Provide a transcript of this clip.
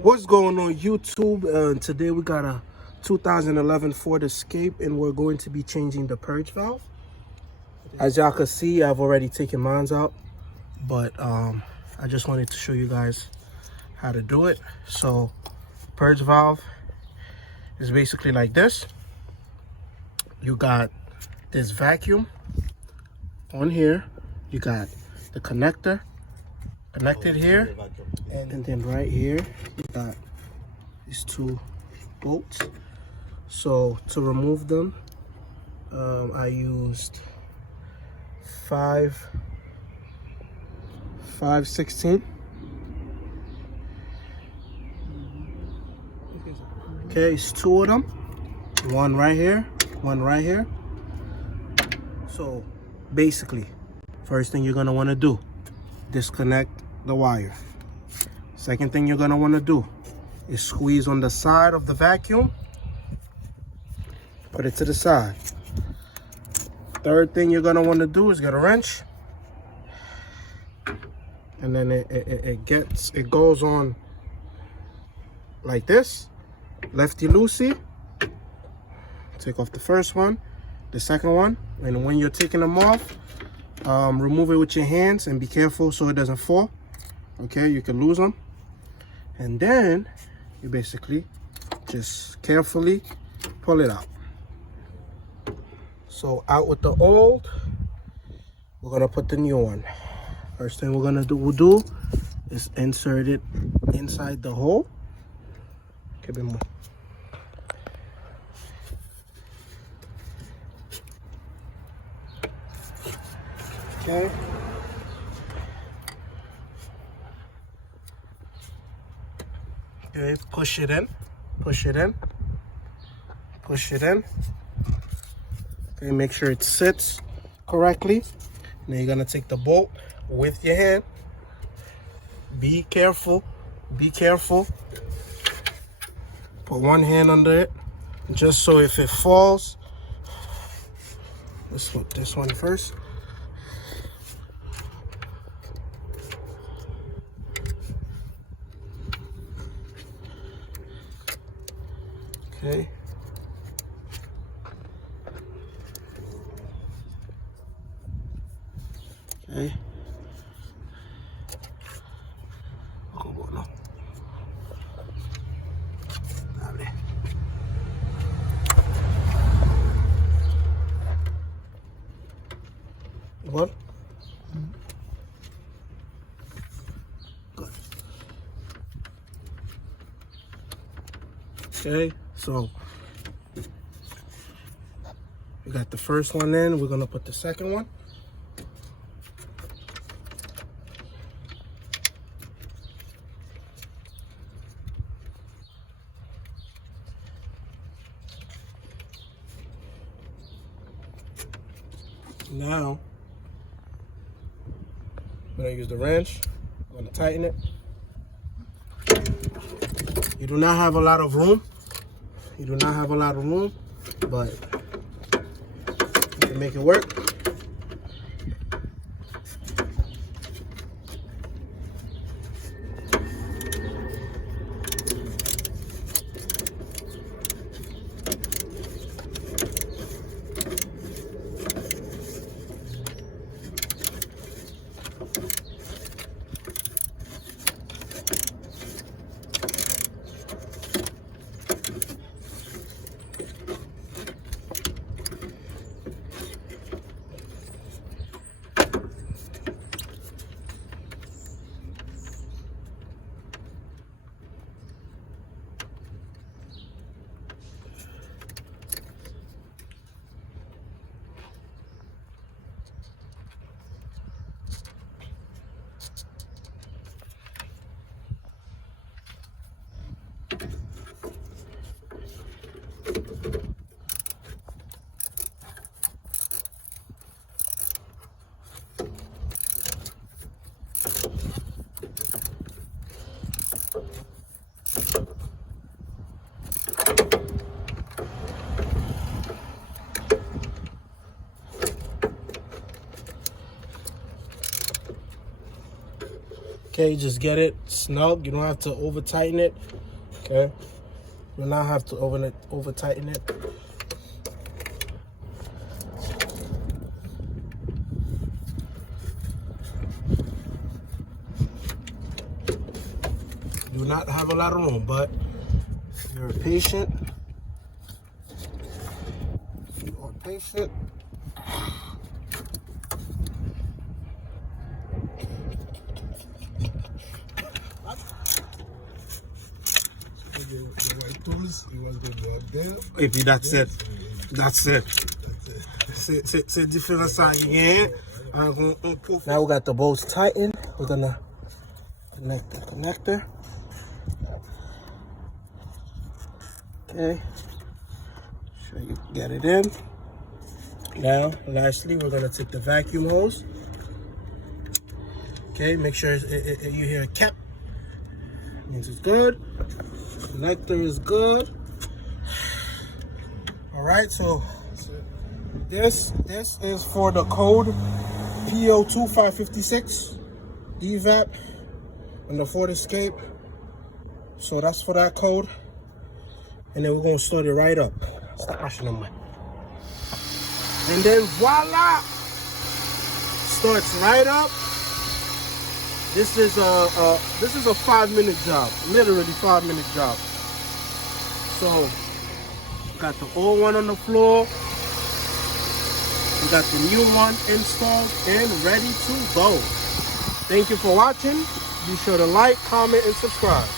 What's going on YouTube? Today we got a 2011 Ford Escape and we're going to be changing the purge valve. As y'all can see, I've already taken mine out, but I just wanted to show you guys how to do it. So purge valve is basically like this. You got this vacuum on here, you got the connector connected here, and then right here you got these two bolts. So to remove them, I used 5/16. Okay, it's two of them, one right here, one right here. So basically, first thing you're gonna want to do, disconnect the wire. Second thing you're gonna want to do is squeeze on the side of the vacuum, put it to the side. Third thing you're gonna want to do is get a wrench, and then it goes on like this, lefty loosey. Take off the first one, the second one, and when you're taking them off, remove it with your hands and be careful so it doesn't fall. Okay, you can lose them. And then you basically just carefully pull it out. So out with the old, we're gonna put the new one. First thing we'll do is insert it inside the hole. Okay, a bit more. Okay. Okay, push it in, push it in, push it in. Okay, make sure it sits correctly. Now you're gonna take the bolt with your hand. Be careful, be careful. Put one hand under it, just so if it falls, let's put this one first. Okay. Okay. What? Good. Okay, so we got the first one in. We're gonna put the second one. Now I'm gonna use the wrench. I'm gonna tighten it. You do not have a lot of room. You do not have a lot of room, but you can make it work. Okay, just get it snug. You don't have to over tighten it. Okay, you will not have to over tighten it. Do not have a lot of room, but if you're patient, et puis that's it. C'est différent ça again. Now we got the bolts tightened. We're gonna connect the connector. Okay, sure you get it in. Now, lastly, we're gonna take the vacuum hose. Okay, make sure you hear a cap. Means it's good. Connector is good. All right, so this is for the code P0456 DVAP and the Ford Escape. So that's for that code. And then we're gonna start it right up. Stop rushing them. And then voila! Starts right up. This is a 5-minute job, literally 5-minute job. So got the old one on the floor. We got the new one installed and ready to go. Thank you for watching. Be sure to like, comment, and subscribe.